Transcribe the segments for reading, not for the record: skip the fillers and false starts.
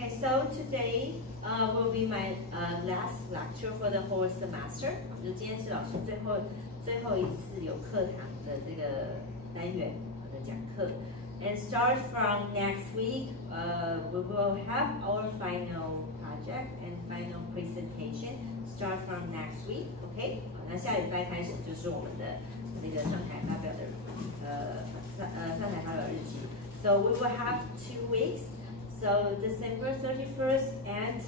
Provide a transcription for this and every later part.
Okay, so today will be my last lecture for the whole semester. 就今天是老师最后一次有课堂的这个单元的讲课。And start from next week, we will have our final project and final presentation. Start from next week, OK？ 那下礼拜开始就是我们的那个上台发表的上台发表日期。So we will have 2 weeks. So December 31st and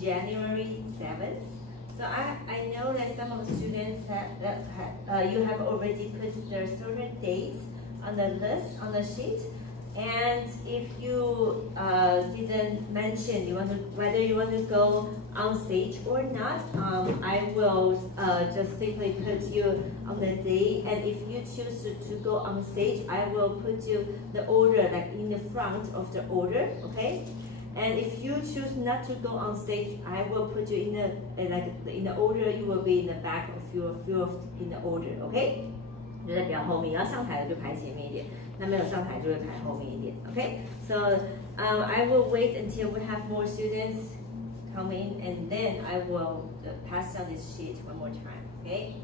January 7th. So I know that some of the students you have already put their certain dates on the list on the sheet, and if you didn't mention whether you want to go on stage or not, I will just simply put you on the day, and if you choose to go on stage, I will put you the order like in the front of the order, okay? And if you choose not to go on stage, I will put you in the order. You will be in the back of your in the order, okay? 就在比较后面，然后上台的就排前面一点，那没有上台就会排后面一点。Okay, so I will wait until we have more students come in, and then I will pass down this sheet one more time. Okay.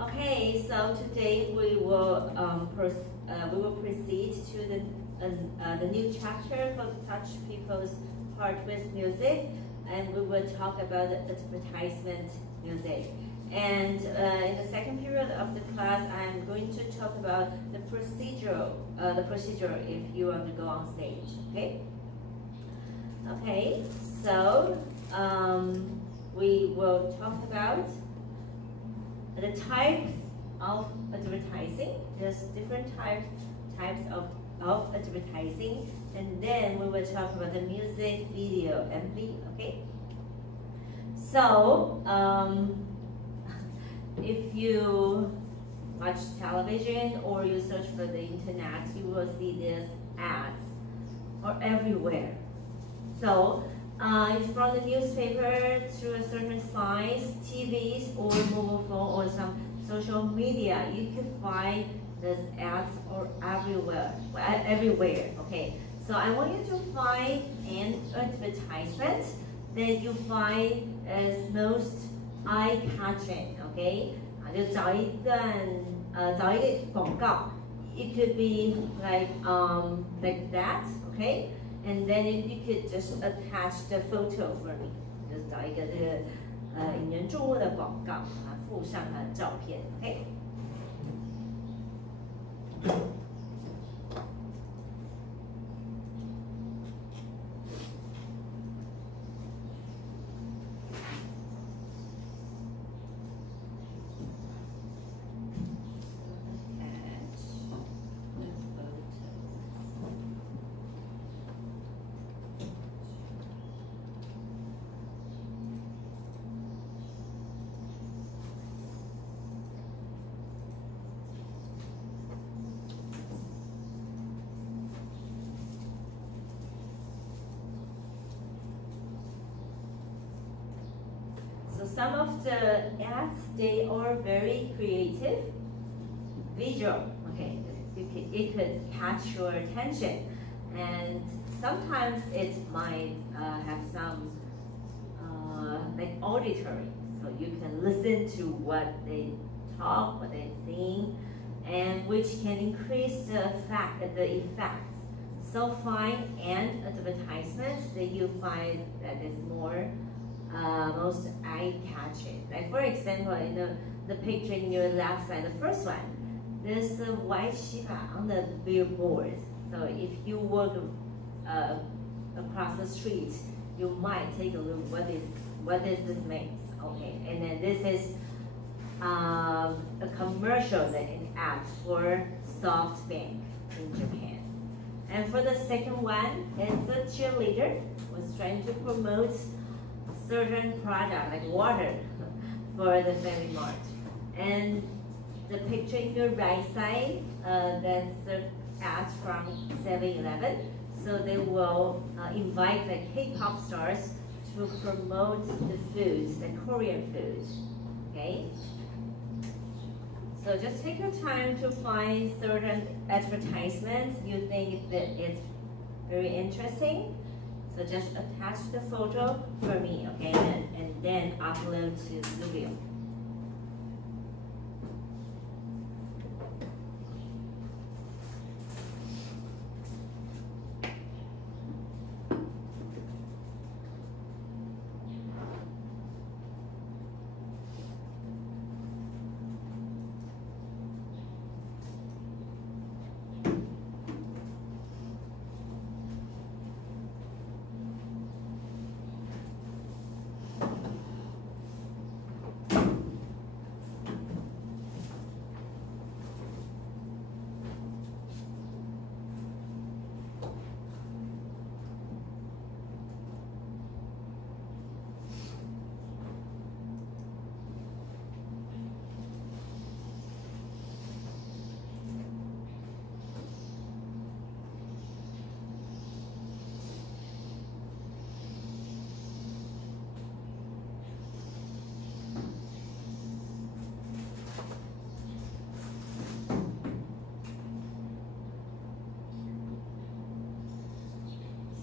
Okay, so today we will proceed to the new chapter for Touch People's Heart with Music, and we will talk about the advertisement music. And in the second period of the class, I'm going to talk about the procedure if you want to go on stage. Okay. Okay. So we will talk about the types of advertising. There's different types of advertising, and then we will talk about the music video MV. Okay. So if you watch television or you search for the internet, you will see these ads are everywhere. So from the newspaper to a certain size, TVs or mobile phone or some social media, you can find these ads are everywhere. Okay. So I want you to find an advertisement that you find as most eye-catching, okay? 就找一个广告. It could be like that, okay? And then you could just attach the photo for me. 就是找一个这个引人注目的广告，附上它的照片 ，okay? Some of the ads, they are very creative, visual. Okay, it could catch your attention, and sometimes it might have some like auditory, so you can listen to what they talk, what they sing, and which can increase the effects. So find an advertisement that you find that is more most eye-catching. Like for example, in the picture in your left side, the first one, there's a white Shiba on the billboard. So if you walk across the street, you might take a look what does this mean? Okay, and then this is a commercial that an ad for SoftBank in Japan. And for the second one, it's a cheerleader was trying to promote certain product like water for the Family Mart. And the picture in your right side, that's the ads from 7-Eleven. So they will invite the K-pop stars to promote the foods, the Korean foods. Okay. So just take your time to find certain advertisements you think that it's very interesting. So just attach the photo for me, okay, and then upload to Studio.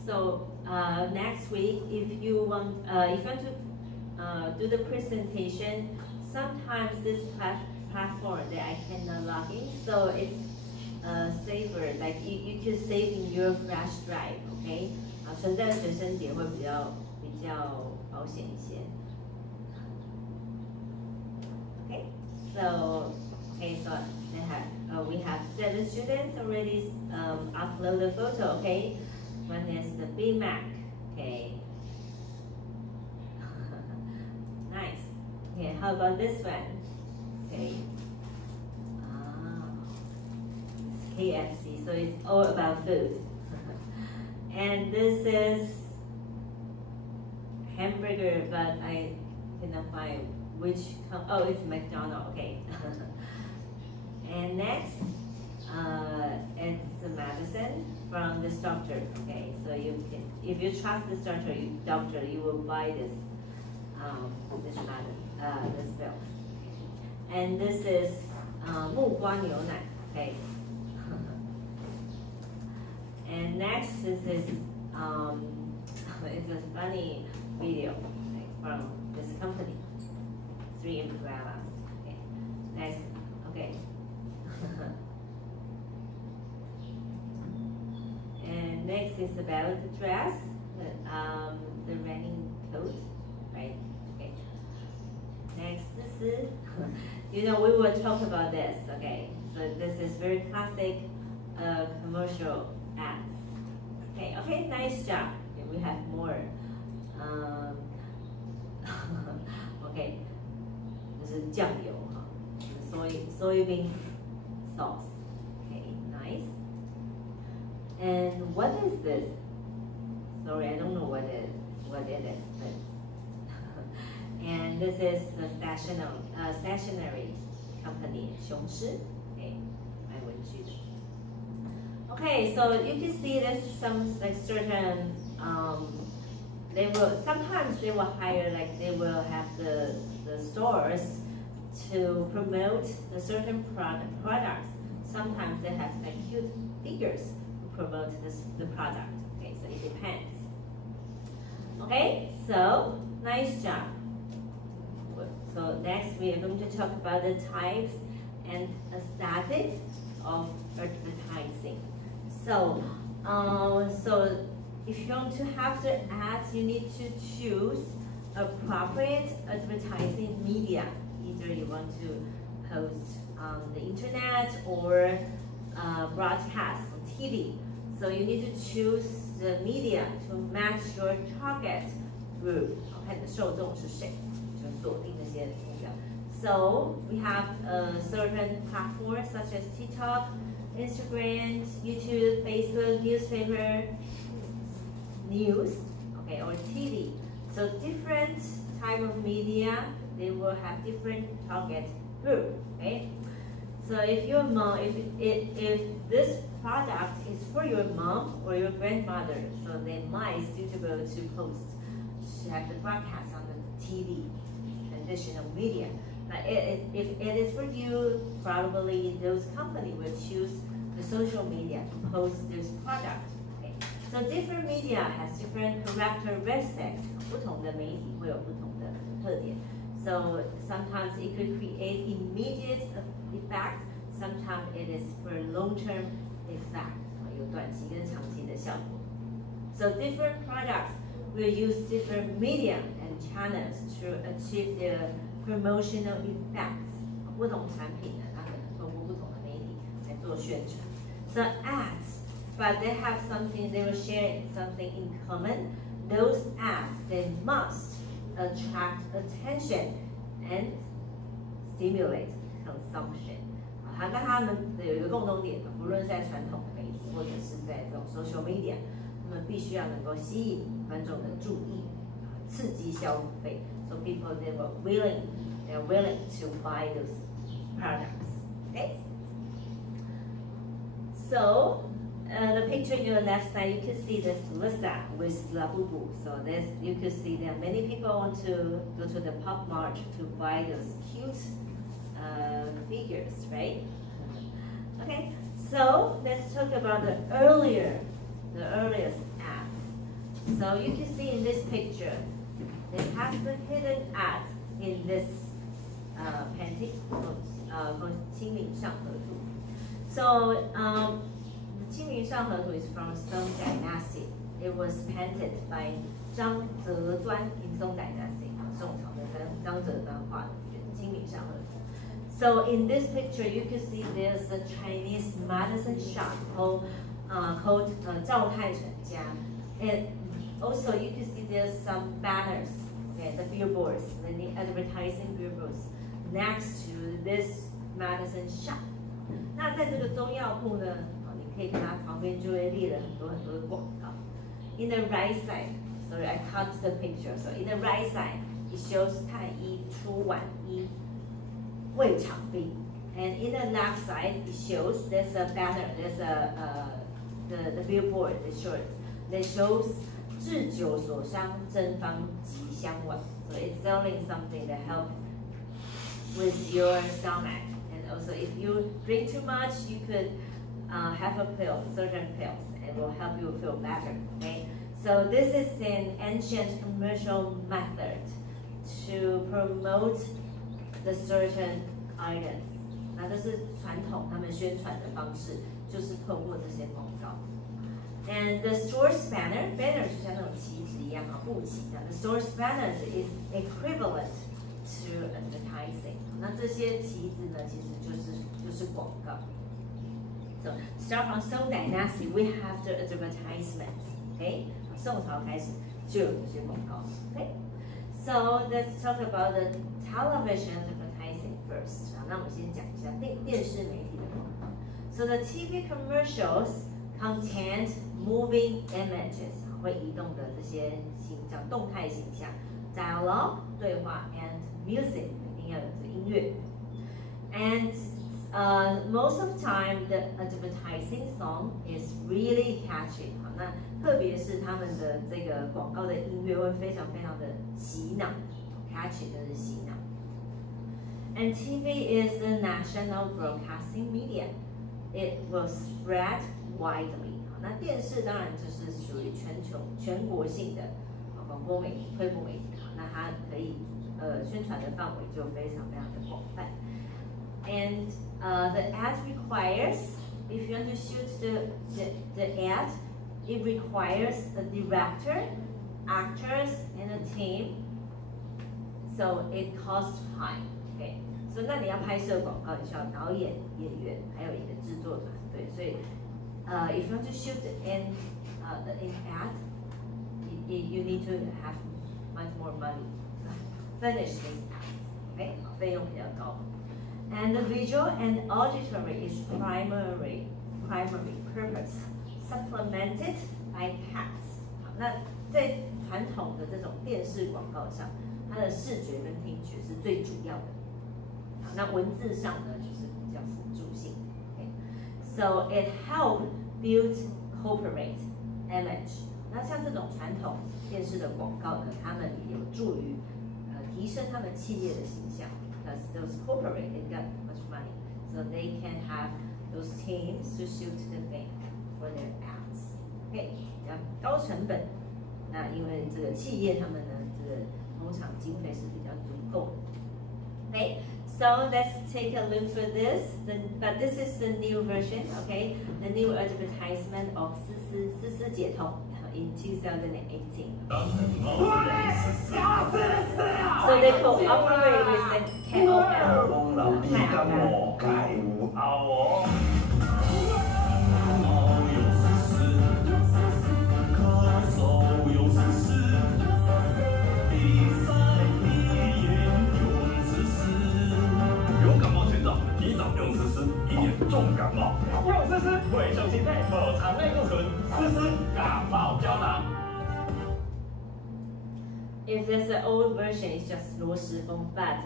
So next week, if you want to do the presentation, sometimes this platform that I cannot log in, so it's safer. Like you could save in your flash drive, okay? 存在随身碟会比较保险一些。Okay, so we have 7 students already upload the photo. Okay. One is the BMAC, okay. Nice. Okay, how about this one? Okay. It's KFC, so it's all about food. And this is hamburger, but I cannot find which. Oh, it's McDonald's. Okay. And next, it's Madison from this doctor. Okay, so you can, if you trust this doctor, you will buy this this bill. And this is 木瓜牛奶. Okay. And next, this is it's a funny video from this company, 3 umbrellas. Okay, nice. Okay. And next is about the dress, the running coat, right? Okay. Next, this is, you know, we will talk about this. Okay, so this is very classic commercial ads. Okay, okay, nice job. Okay, we have more. Okay, this is 酱油哈, soybean sauce. Okay, nice. And what is this? Sorry, I don't know what it is. But and this is the stationery company, 雄狮. Okay, 买文具的. Okay, so you can see there's some like certain sometimes they will hire, like they will have the stores to promote the certain products. Sometimes they have like cute figures to promote the product. Okay, so it depends. Okay, so nice job. So next we are going to talk about the types and aesthetics of advertising. So, so if you want to have the ads, you need to choose appropriate advertising media. Either you want to post on the internet or broadcast on TV. So you need to choose the media to match your target group. Okay, 你的受众是谁？就锁定那些目标。So we have certain platforms such as TikTok, Instagram, YouTube, Facebook, newspaper, news, okay, or TV. So different type of media, they will have different target group. Okay. So if your mom, if this product is for your mom or your grandmother, so they might suitable to post, to have the broadcast on the TV, traditional media. But if it is for you, probably those companies will choose the social media to post this product. Okay. So different media has different characteristics. 不同的媒体会有不同的特点。So sometimes it could create immediate effect. Sometimes it is for long-term effect. 有短期跟长期的效果。So different products will use different media and channels to achieve their promotional effects. 不同产品呢，它可能通过不同的媒体来做宣传。So ads, but they have something, they will share something in common. Those ads, they must attract attention and stimulate consumption. 好，那他们有一个共同点，不论是在传统的媒体或者是在这种 social media， 他们必须要能够吸引观众的注意，刺激消费。So people they are willing to buy those products. Okay. So the picture on the left side, you can see this Lisa with Labubu. So this you can see that many people want to go to the pop mart to buy those cute figures, right? Okay, so let's talk about the earliest ads. So you can see in this picture, it has the hidden ads in this painting called 清明上河图. So the 清明上河图 is from Song Dynasty. It was painted by 张择端 in Song Dynasty. 宋朝的张择端画的清明上河图. So in this picture, you can see there's a Chinese medicine shop called 赵太成家. And also you can see there's some banners, okay, the billboards, the advertising billboards next to this medicine shop. 那在这个中药铺呢，你可以看它旁边就会列了很多的广告。In the right side, sorry, I cut the picture. So in the right side, it shows 太医出晚医胃肠病, and in the left side, it shows there's a banner, there's the billboard, that shows 治酒所伤真方吉香丸. So it's selling something that helps with your stomach. And also, if you drink too much, you could have a pill, certain pills, and will help you feel better. Okay. So this is an ancient commercial method to promote the certain items. 那这是传统他们宣传的方式，就是透过这些广告。And the source banner 就像那种旗子一样啊，布旗的。The source banner is equivalent to advertising. 那这些旗子呢，其实就是广告。So start from Song Dynasty, we have the advertisements. Okay, 宋朝开始就有这些广告。Okay, so let's talk about the television advertising first. 那我们先讲一下电视媒体的广告。So the TV commercials contain moving images, 会移动的这些形象，动态形象 ，dialogue 对话 and music 一定要有这音乐。And most of the time, the advertising song is really catchy. 好，那特别是他们的这个广告的音乐会非常非常的洗脑 ，catchy 就是洗脑。And TV is the national broadcasting media. It will spread widely. 好，那电视当然就是属于全国性的广播媒体、推播媒体。好，那它可以宣传的范围就非常非常的广泛。And the ad requires, if you want to shoot the ad, it requires a director, actors, and a team. So it costs time. Okay. So 那你要拍摄广告，你需要导演、演员，还有一个制作团队。所以if you want to shoot an ad, you need to have much more money. Finish this ad. Okay. 费用比较高。And the visual and auditory is primary purpose, supplemented by text. 好，那在传统的这种电视广告上，它的视觉跟听觉是最主要的。好，那文字上呢，就是比较辅助性。Okay. So it helps build corporate image. 那像这种传统电视的广告呢，他们也有助于提升他们企业的形象。Because those corporate, they got much money, so they can have those teams to shoot the thing for their ads. ，OK， 比较高成本。那因为这个企业他们呢，这个通常经费是比较足够的。Okay, so let's take a look for this. But this is the new version, okay? The new advertisement of 思思解痛 in 2018. So they cooperate with the KOL. If there's an old version, it's just 罗时丰, but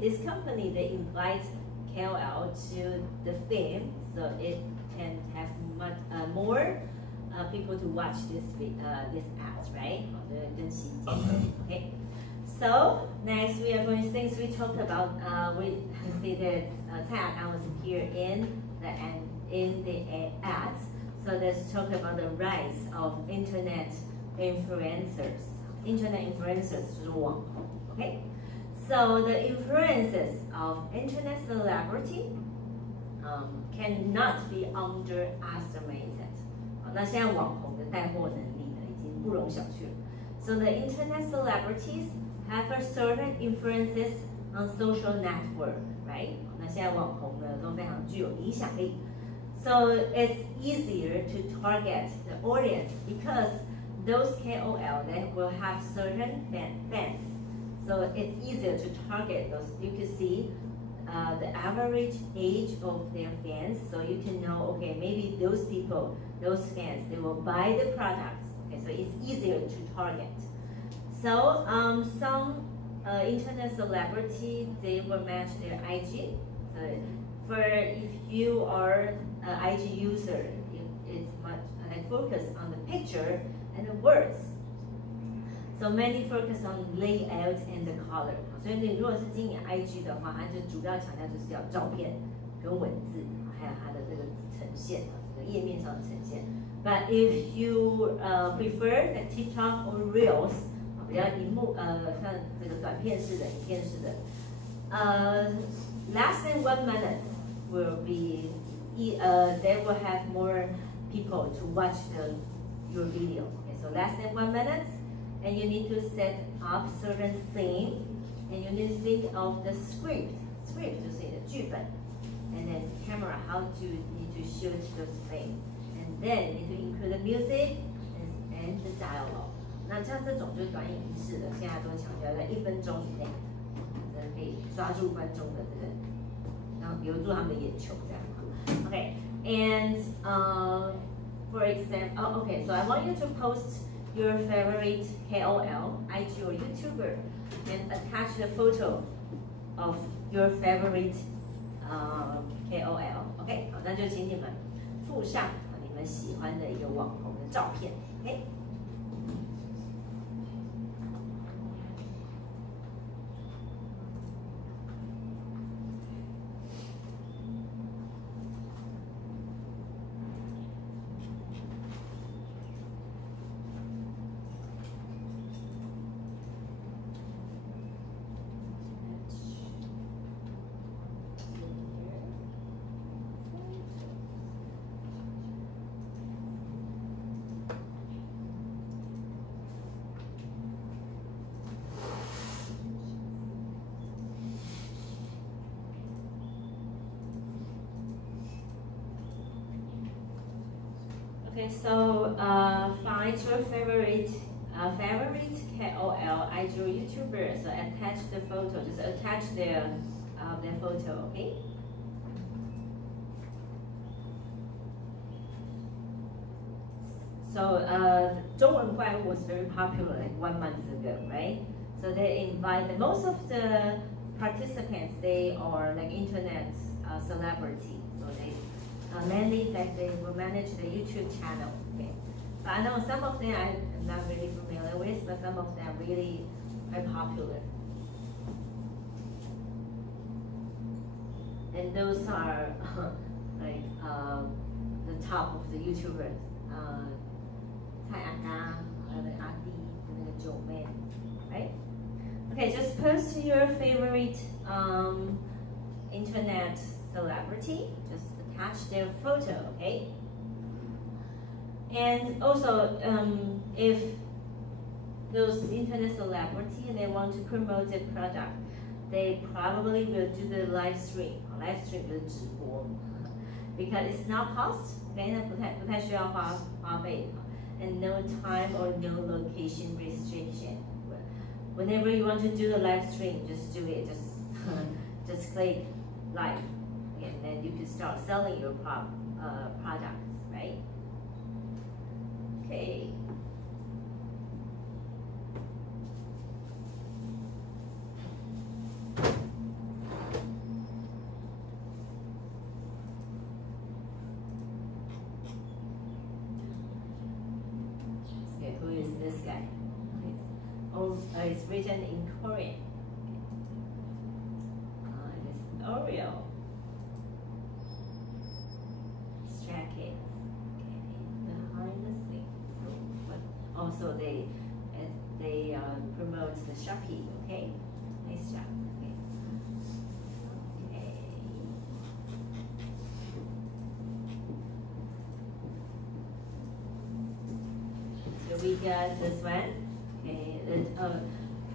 this company they invite KOL to the film, so it can have much more people to watch this ads, right? Okay. So next we are going, since we talked about we see that Cai Agang was here in the ads. So let's talk about the rise of internet influencers. Internet influencers 就是网红 ，OK? So the influences of internet celebrity cannot be underestimated. 那现在网红的带货能力呢，已经不容小觑了。So the internet celebrities have a certain influences on social network, right? 那现在网红呢都非常具有影响力。So it's easier to target the audience because those KOL they will have certain fans. So it's easier to target those. You can see the average age of their fans, so you can know, okay, maybe those people, those fans, they will buy the products. Okay, so it's easier to target. So some internet celebrity, they will match their IG. So for if you are an IG user, it's much focus on the picture and the words. So many focus on layout and the color. 所以你如果是经营 IG 的话，它就主要强调就是要照片跟文字，还有它的这个呈现啊，这个页面上的呈现。But if you prefer the TikTok or Reels， 比较荧幕像这个短片式的、影片式的，less than 1 minute will be they will have more people to watch your video. Okay, so less than 1 minute. And you need to set up certain theme, and you need to think of the script. Script 就是你的剧本 and then camera how to need to shoot those things, and then you need to include the music and the dialogue. 那像这种就是短影音式的，现在都强调在1分钟以内，可以抓住观众的这个，然后留住他们的眼球这样。Okay, and for example, okay, so I want you to post your favorite KOL, IG or YouTuber, and attach the photo of your favorite KOL. OK， 好，那就请你们附上你们喜欢的一个网红的照片。OK。Okay, so find your favorite KOL, IG or YouTuber. So attach the photo. Just attach their photo. Okay. So 中文怪物 was very popular like 1 month ago, right? So they invite most of the participants. They are like internet celebrities. So they mainly that they will manage the YouTube channel. Okay, but I know some of them I'm not really familiar with, but some of them are really very popular. And those are like the top of the YouTubers 蔡阿嘎，还有那个阿弟，那个九妹，right? Okay, just post your favorite internet celebrity. Just attach their photo, okay? And also, if those internet celebrity they want to promote their product, they probably will do the live stream. Live stream 就是直播 because it's not cost. 那不太需要花费 and no time or no location restriction. Whenever you want to do the live stream, just do it. Just click live, and then you can start selling your products, right? Okay. Okay, who is this guy? Oh, it's written in Korean. It's Oreo. Stray Kids. Okay, behind the scenes. So, but also they promote the Shopee. Okay, nice job. Okay. Okay. So we got this one. Okay,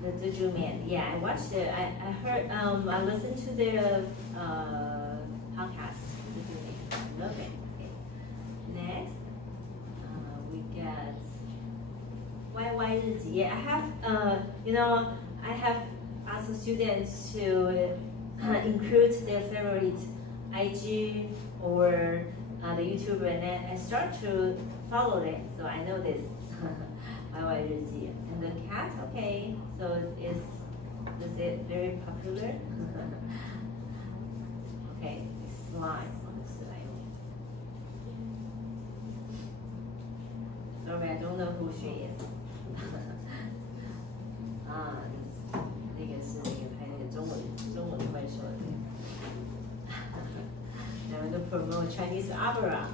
the Juju Man. Yeah, I watched it. I heard. I listened to their podcast. Juju Man. I love it. Okay. Next, we got YY 日记. Yeah, I have. I have asked students to include their favorite IG or the YouTuber, and then I start to follow them. So I know this. YY 日记. And the cat, okay, so is it very popular? Okay, slime. Sorry, I don't know who she is. 那个是那个拍那个中文会说的。然后就 promote Chinese opera，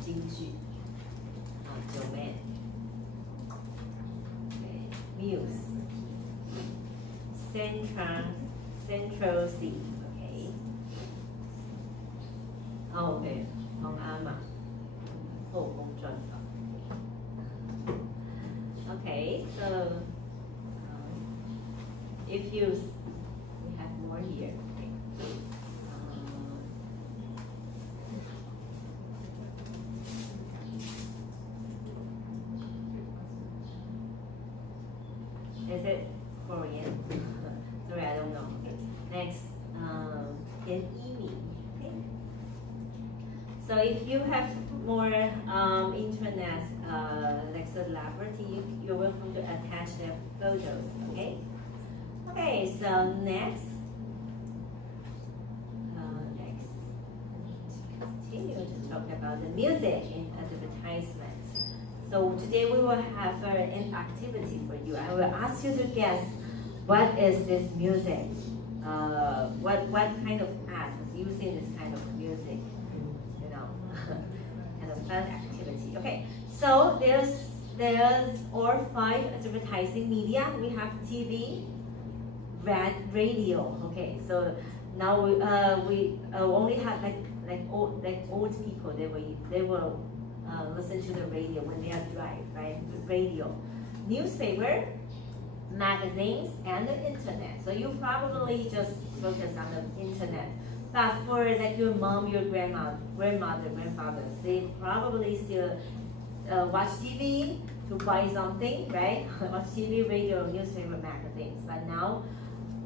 京剧，九妹。Muse, Central C, okay. Oh, okay, 红阿玛，后宫专访。Okay, so if we have more here. Okay. Is it Korean? Sorry, I don't know. Okay. Next, EMI. Okay. So if you have more internet like celebrity, you're welcome to attach their photos. Okay. Okay. So next, continue to talk about the music in advertisement. So today we will have an activity for you. I will ask you to guess what is this music? What kind of ad is using this kind of music? Kind of fun activity. Okay, so there's all 5 advertising media. We have TV, radio. Okay, so now we only have like old people. They will listen to the radio when they are driving, right? Radio, newspaper, magazines, and the internet. So you probably just focus on the internet. But for like your mom, your grandfathers, they probably still watch TV to buy something, right? Watch TV, radio, newspaper, magazines. But now,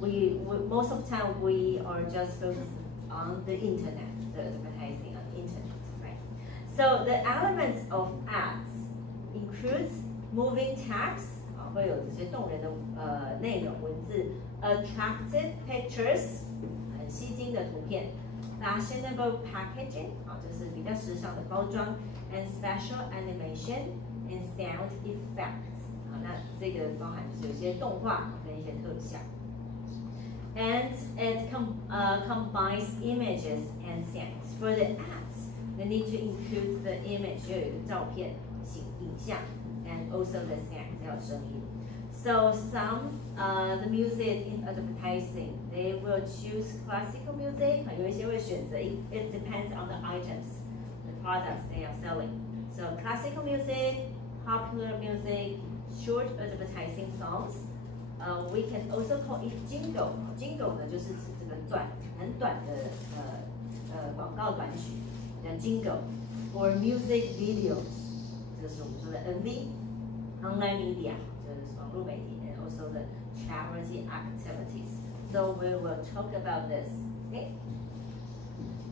we most of the time we are just focused on the internet, the advertising on the internet. So the elements of ads includes moving text, 会有这些动人的内容文字 ，attractive pictures， 很吸睛的图片 ，fashionable packaging， 就是比较时尚的包装 ，and special animation and sound effects， 那这个包含就是有些动画跟一些特效。And it combines images and sounds. For the ads, they need to include the image 有一个照片影像 and also the sound 还有声音。So some the music in advertising they will choose classical music 有一些会选择 it depends on the items the products they are selling. So classical music, popular music, short advertising songs. We can also call it jingle. Jingle 呢就是指这个很短的广告短曲的 jingle or music videos. 这是我们说的 MV, online media 就是网络媒体 and also the charity activities. So we will talk about this. Okay.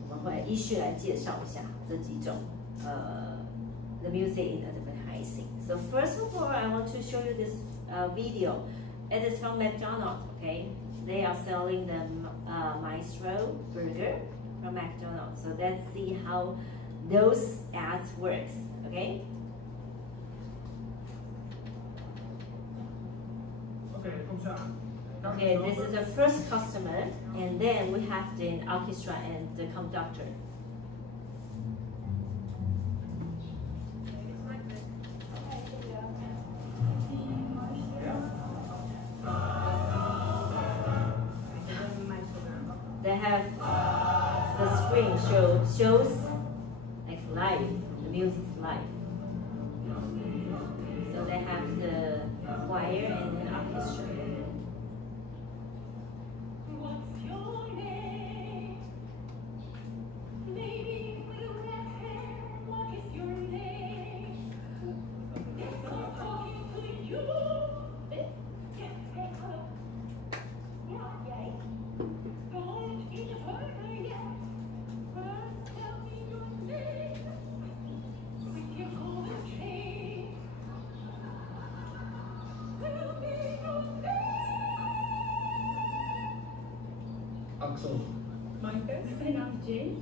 我们会依序来介绍一下这几种the music in advertising. So first of all, I want to show you this video. It is from McDonald's, okay? They are selling the Maestro burger from McDonald's. So let's see how those ads works, okay? Okay, this is the first customer, and then we have the orchestra and the conductor. They have the screen shows like live, the music's live. So they have the choir and the orchestra. What's your name? Lady with red hair, what is your name? Yes, I'm talking to you. Don't get hurt yet. First tell me your name. With your golden chain. Tell me your name. Axel. Michael. And I'm Jane.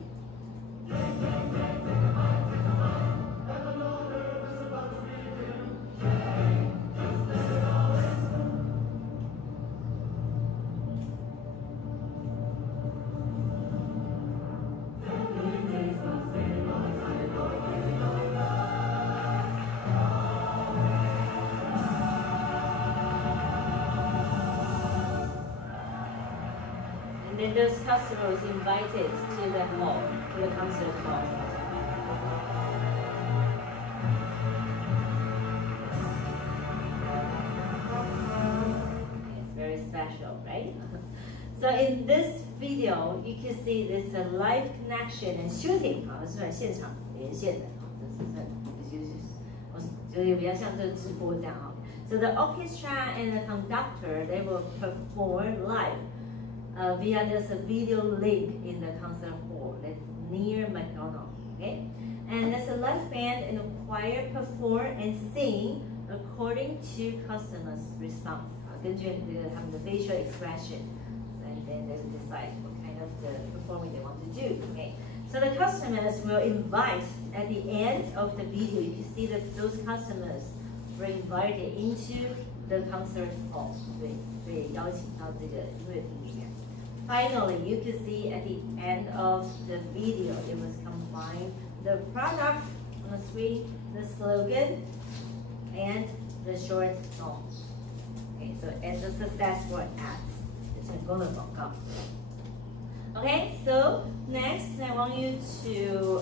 And then those customers invited to the hall, to the concert hall. It's very special, right? So in this video, you can see there's a live connection and shooting 啊，是在现场连线的啊，这是比较像这个直播这样啊。So the orchestra and the conductor they will perform live. Via there's a video link in the concert hall that's near McDonald's, okay? And there's a live band and a choir perform and sing according to customers' response. 根据他们的 facial expression, and then they decide what kind of the performing they want to do, okay? So the customers will invite at the end of the video. You can see that those customers were invited into the concert hall. 被邀请到这个音乐厅里面。Finally, you can see at the end of the video, it was combined the product on the screen, the slogan, and the short song. Okay, so it's a successful ads. 成功的广告。Okay, so next I want you to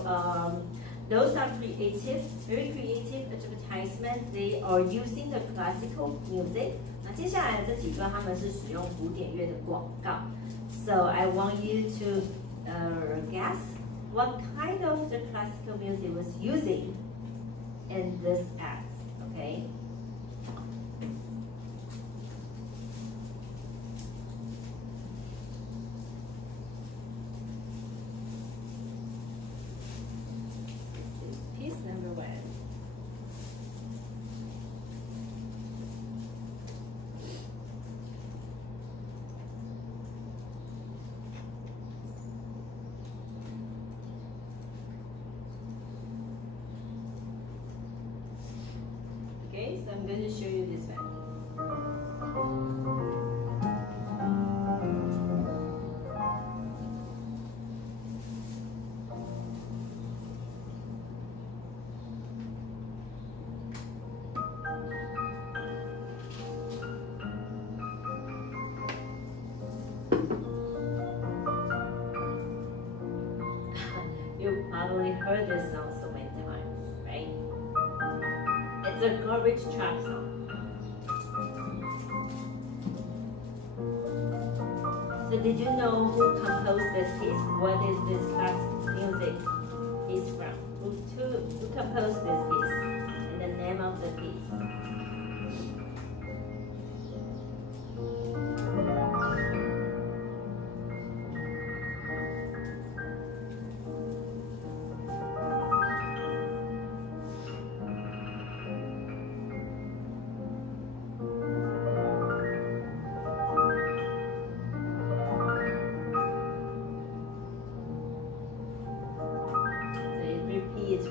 those are creative, very creative advertisements. They are using the classical music. 那接下来这几段他们是使用古典乐的广告。So I want you to guess what kind of the classical music was using in this ads. Okay. Piece number 1. Okay, heard this song so many times, right? It's a garbage truck song. So did you know who composed this piece? What is this classical music piece from? Who composed this piece? And the name of the piece?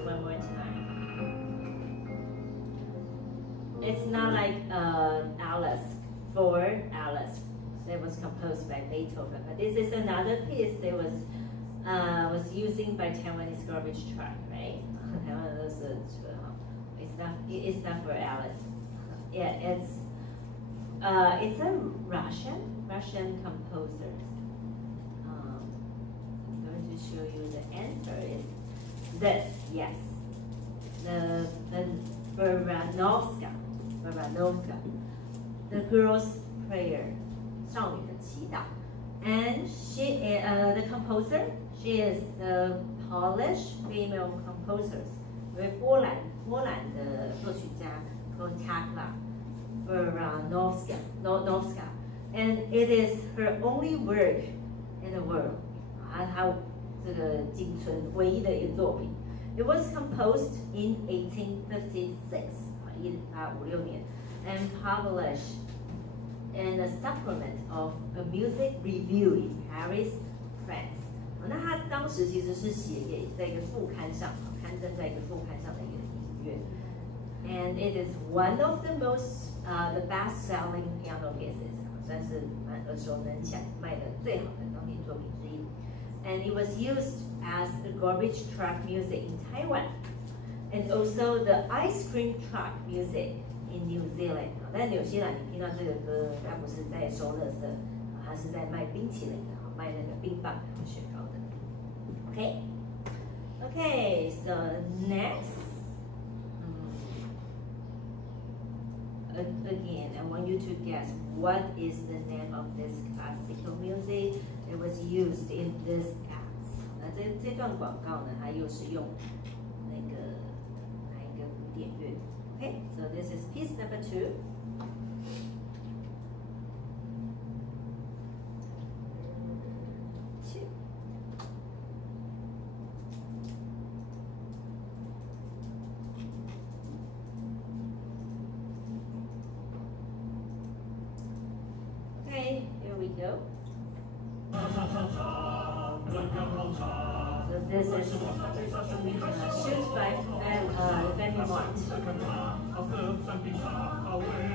One more time. It's not like Alice for Alice that was composed by Beethoven, but this is another piece that was using by Taiwanese garbage truck, right? It's not for Alice. Yeah, it's a Russian composer. I'm going to show you the answer is this, yes. The Baranovska, the girl's prayer, 少女的祈祷. And she, the composer, she is the Polish female composer, 波兰的作曲家 called Takla Baranovska, and it is her only work in the world. 这个仅存唯一的一个作品。It was composed in 1856, 1856年, and published in a supplement of a music review in Paris, France. 那它当时其实是写给在一个副刊上，刊登在一个副刊上的一个音乐。And it is one of the most, the best-selling piano pieces, 算是蛮耳熟能详，卖的最好的钢琴作品之一。And it was used as the garbage truck music in Taiwan, and also the ice cream truck music in New Zealand. 在纽西兰，你听到这个歌，它不是在收垃圾，它是在卖冰淇淋的，卖那个冰棒和雪糕的。Okay, so next, again, I want you to guess what is the name of this classical music that was used in this ads. 那这段广告呢，它又是用那个哪一个古典乐 ？Okay, so this is piece number 2. Okay, here we go. So this is shoot by Fanny Mart.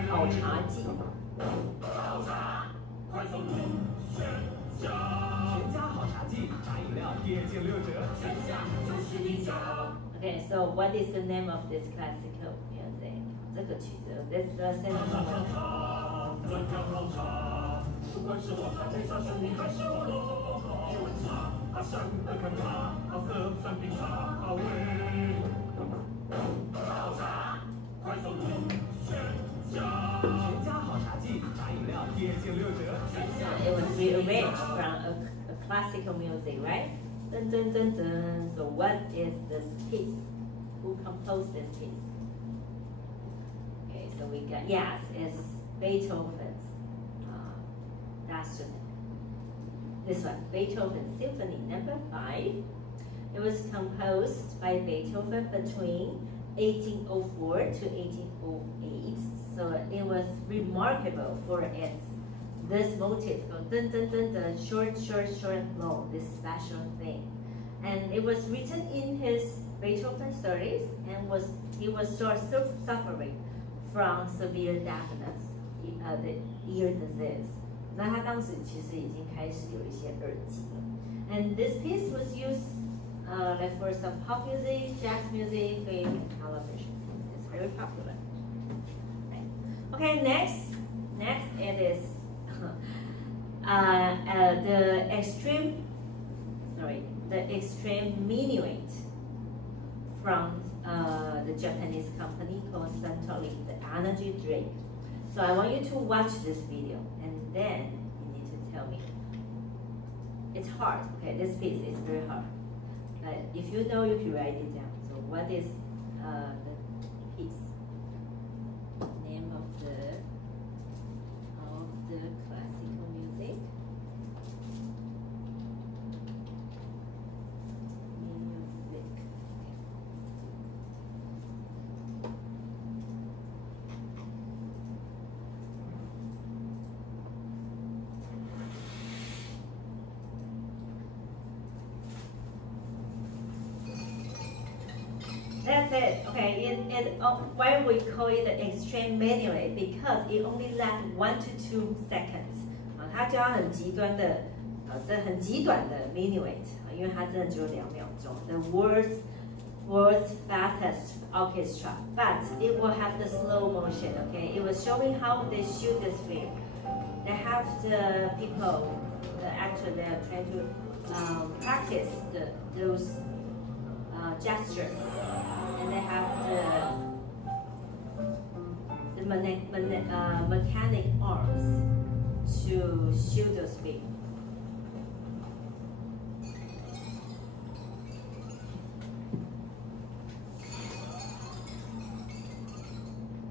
好茶记。全家好茶记，茶饮料跌减6折，全家就是一家。Okay, so what is the name of this classical music? 这个曲子 ，this Fanny Mart. 不管是我茶配上是你还是我落好茶，阿香的看茶，好色三品茶，好味。好茶，快走路，全家。全家好茶记，茶饮料跌减6折，全家。It was rearranged from a classical music, right? Dun dun dun dun. So what is this piece? Who composed this piece? Okay, so we got yes, it's Beethoven's. This one, Beethoven Symphony Number 5. It was composed by Beethoven between 1804 to 1808. So it was remarkable for this motif, dun dun dun dun, short, short, short, long, this special thing. And it was written in his Beethoven 30s, and he was suffering from severe deafness, the ear disease. 那他当时其实已经开始有一些耳疾了。And this piece was used like for some pop music, jazz music, film, and television. It's very popular. Right. Okay, next it is the extreme minuet from the Japanese company called Centrally, the energy drink. So I want you to watch this video and then you need to tell me. It's hard, okay? This piece is very hard. But if you know, you can write it down. So what is the piece? Name of the classical music. Music. That's it. Okay. Why we call it the extreme minuet? Because it only lasts 1 to 2 seconds. 它就要很极端的，这很极短的 minuet，因为它真的只有2秒钟。The world's fastest orchestra, but it will have the slow motion. Okay, it was showing how they shoot this film. They have the people, actually they are trying to practice those gestures. And they have the mechanic arms to shoot those films.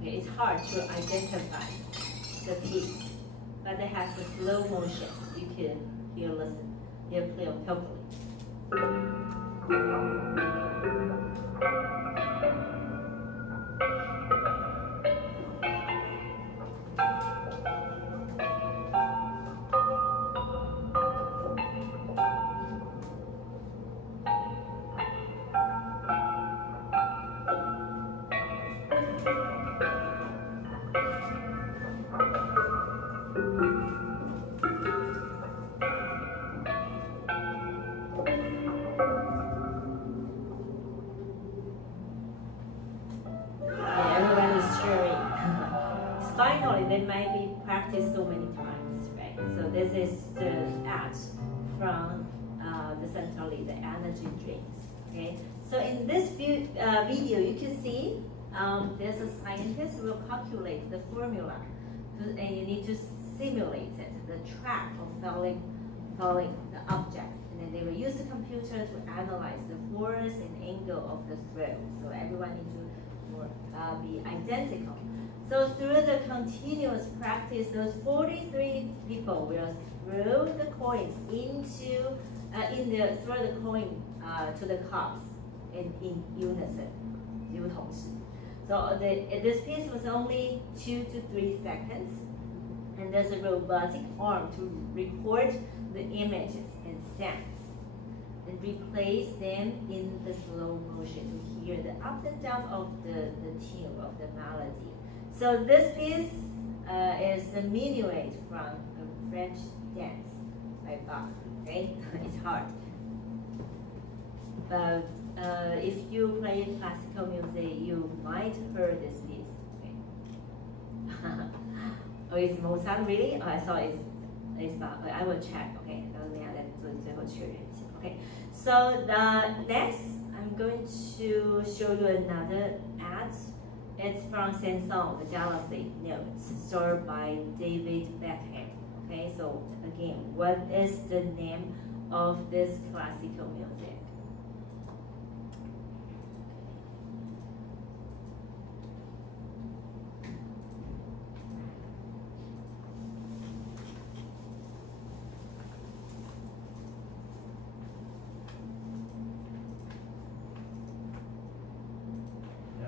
Okay, it's hard to identify the piece, but they have the slow motion. You can hear carefully. Finally, they might be practiced so many times, right? So this is the ad from the Centrally, the energy drinks. Okay. So in this video, you can see there's a scientist who will calculate the formula, and you need to simulate it, the track of falling the object, and then they will use the computer to analyze the force and angle of the throw. So everyone needs to be identical. So through the continuous practice, those 43 people will throw the coins throw the coin to the cups in unison. So this piece was only 2 to 3 seconds, and there's a robotic arm to record the images and sounds and replace them in the slow motion to hear the ups and downs of the tune of the melody. So this piece is the minuet from a French dance by Bach. Okay, it's hard. But if you play classical music, you might heard this piece. Okay. Oh, it's Mozart really? Oh, I saw it's Bach. I will check. Okay, okay. So next, I'm going to show you another ad. It's from Samsung, the Galaxy Note, starred by David Beckham. Okay, so again, what is the name of this classical music?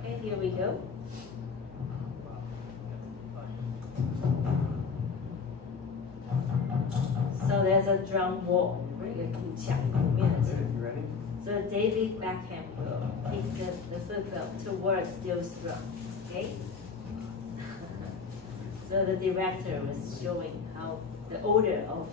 Okay, here we go. So there's a drum wall, right? Ready? So David Beckham will take the football towards those drums, okay? So the director was showing how the order of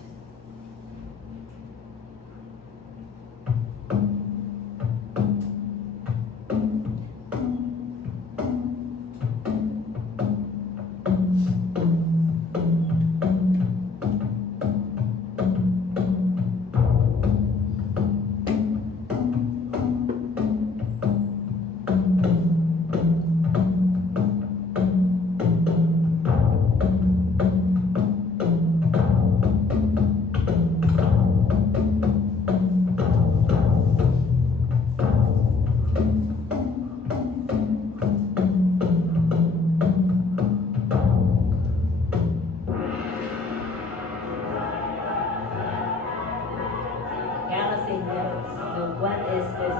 what is this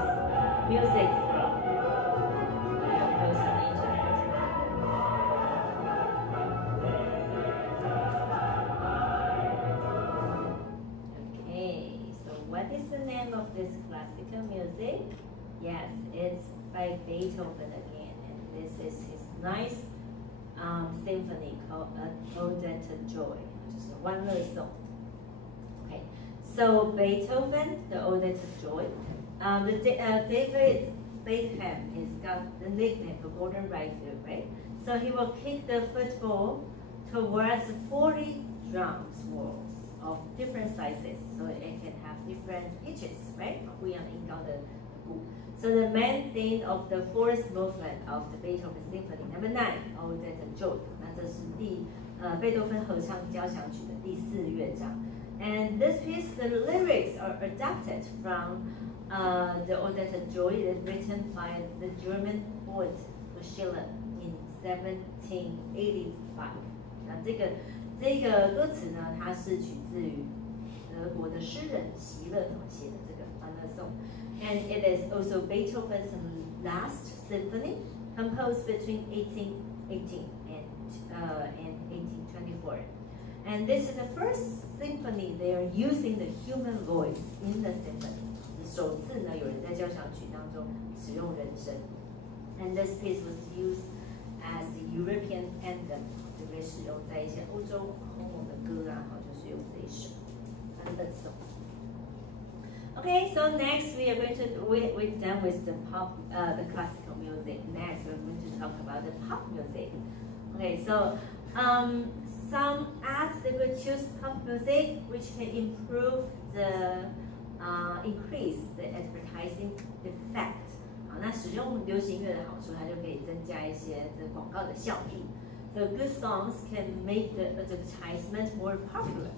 music from? You can post on the internet. Okay, so what is the name of this classical music? Yes, it's by Beethoven again, and this is his ninth symphony called Ode to Joy, just a one-word song. Okay, so Beethoven, the Ode to Joy. David Beckham is got the nickname the Golden Rider, right? So he will kick the football towards 40 drums walls of different sizes, so it can have different pitches, right? 不一样的音高的鼓。So the main theme of the fourth movement of the Beethoven Symphony Number 9, Ode to Joy， 那这是贝多芬合唱交响曲的第4乐章。And this piece, the lyrics are adapted from the Ode to Joy, written by the German poet Schiller in 1785。那这个歌词呢，它是取自于德国的诗人席勒写的这个欢乐颂。And it is also Beethoven's last symphony, composed between 1818 and 1824. And this is the first symphony they are using the human voice in the symphony. 首次呢，有人在交响曲当中使用人声。And this piece was used as the European anthem， 就被使用在一些欧洲红红的歌啊，就是用这一首欢乐颂。Okay, so next we're done with the the classical music. Next we're going to talk about the pop music. Okay, so some ads they will choose pop music which can improve the increase the advertising effect. 好，那使用流行音乐的好处，它就可以增加一些这广告的效益。So good songs can make the advertisement more popular.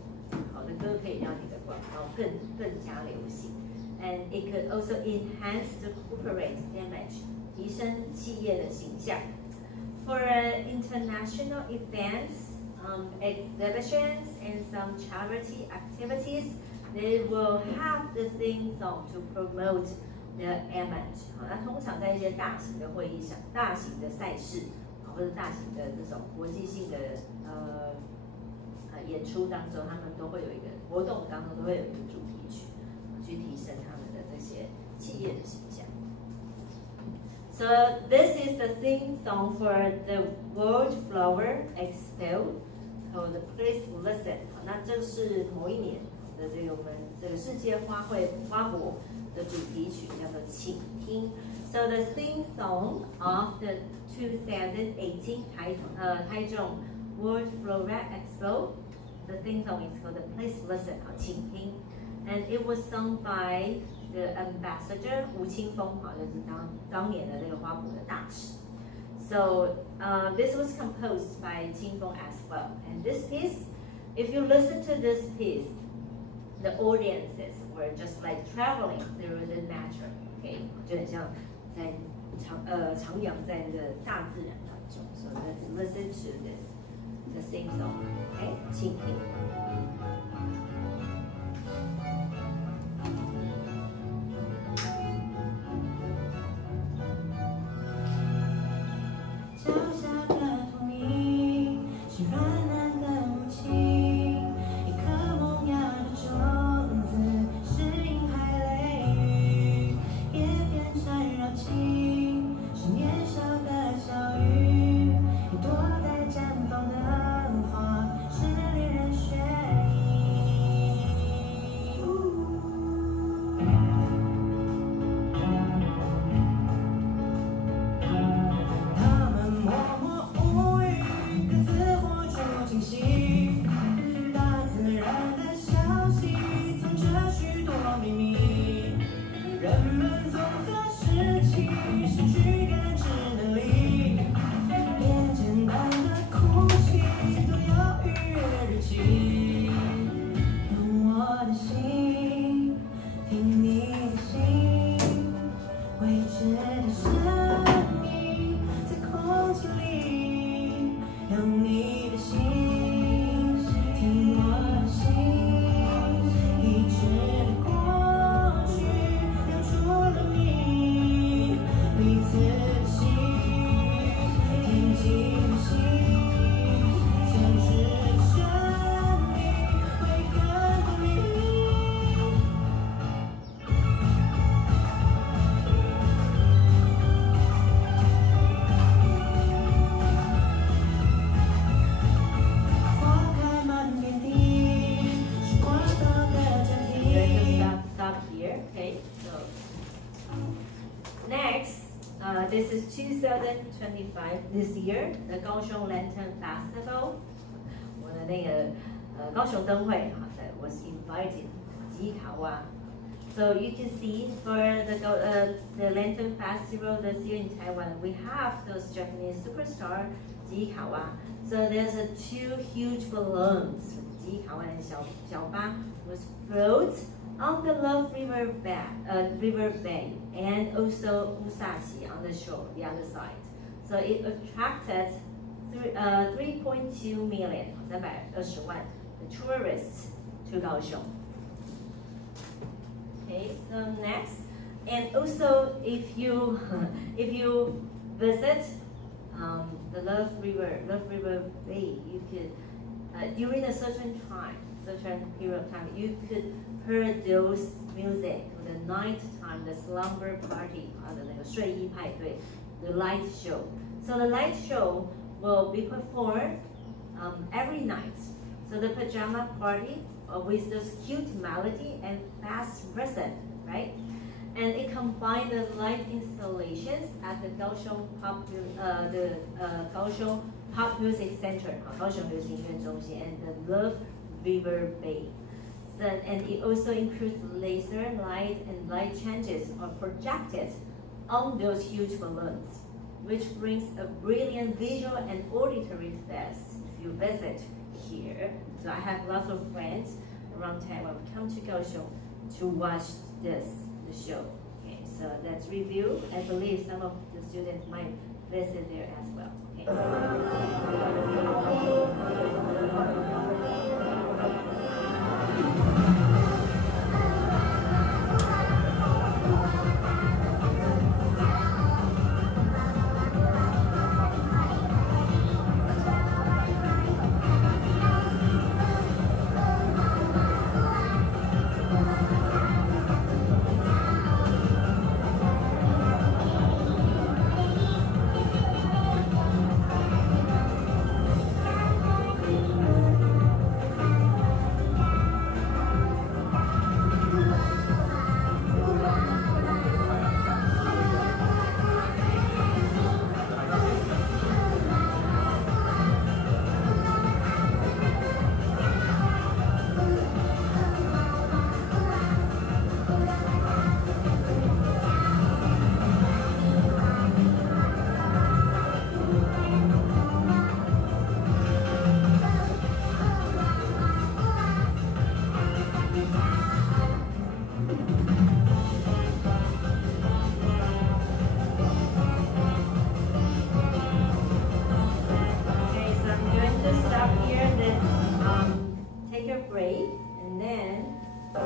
好的歌可以让你的广告更加流行。And it could also enhance the corporate image， 提升企业的形象。For international events, exhibitions, and some charity activities, they will have the theme song to promote the image。好，那通常在一些大型的会议上、大型的赛事，或者大型的这种国际性的演出当中，他们都会有一个活动当中都会有一个主题曲，去提升他们的这些企业的形象。So this is the theme song for the World Flower Expo called Please Listen。好，那这是某一年的我们这个世界花博的主题曲，叫做请听。So the theme song of the 2018台中 World Flower Expo, the theme song is called Please Listen， 好，请听。And it was sung by the ambassador 吴青峰，好，就是当年的这个花博的大使。So this was composed by 青峰 as well. And this piece, if you listen to this piece, the audiences were just like traveling through the nature. Okay， 就很像在徜徉在那个大自然当中。So let's listen to the theme song. Okay， 请听。躲在绽放的花，是令人眩晕。here. Okay, so next, this is 2025 this year, the Kaohsiung Lantern Festival. 我的那个高雄灯会that was invited 吉卡哇。So you can see for the Lantern Festival this year in Taiwan, we have those Japanese superstar Jikawa. So there's two huge balloons, Jikawa and Xiaoba, was float on the Love River Bay, and also Musashi on the shore, the other side. So it attracted 3.2 million, 320万 the tourists to Kaohsiung. Okay, so next, and also if you visit the Love River Bay, you could during a certain period of time, you could hear those music, the night time, the slumber party, the light show. So the light show will be performed every night. So the pajama party with this cute melody and fast rhythm, right? And it combined the light installations at the Kaohsiung Pop Music Center, Kaohsiung 流行音乐中心, and the Love River Bay. So, and it also includes laser light and light changes are projected on those huge balloons, which brings a brilliant visual and auditory effects if you visit here. So I have lots of friends around Taiwan come to Kaohsiung to watch the show. Okay, so let's review. I believe some of the students might visit there as well.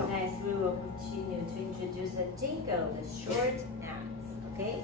Next, we will continue to introduce the jingle, the short acts, okay?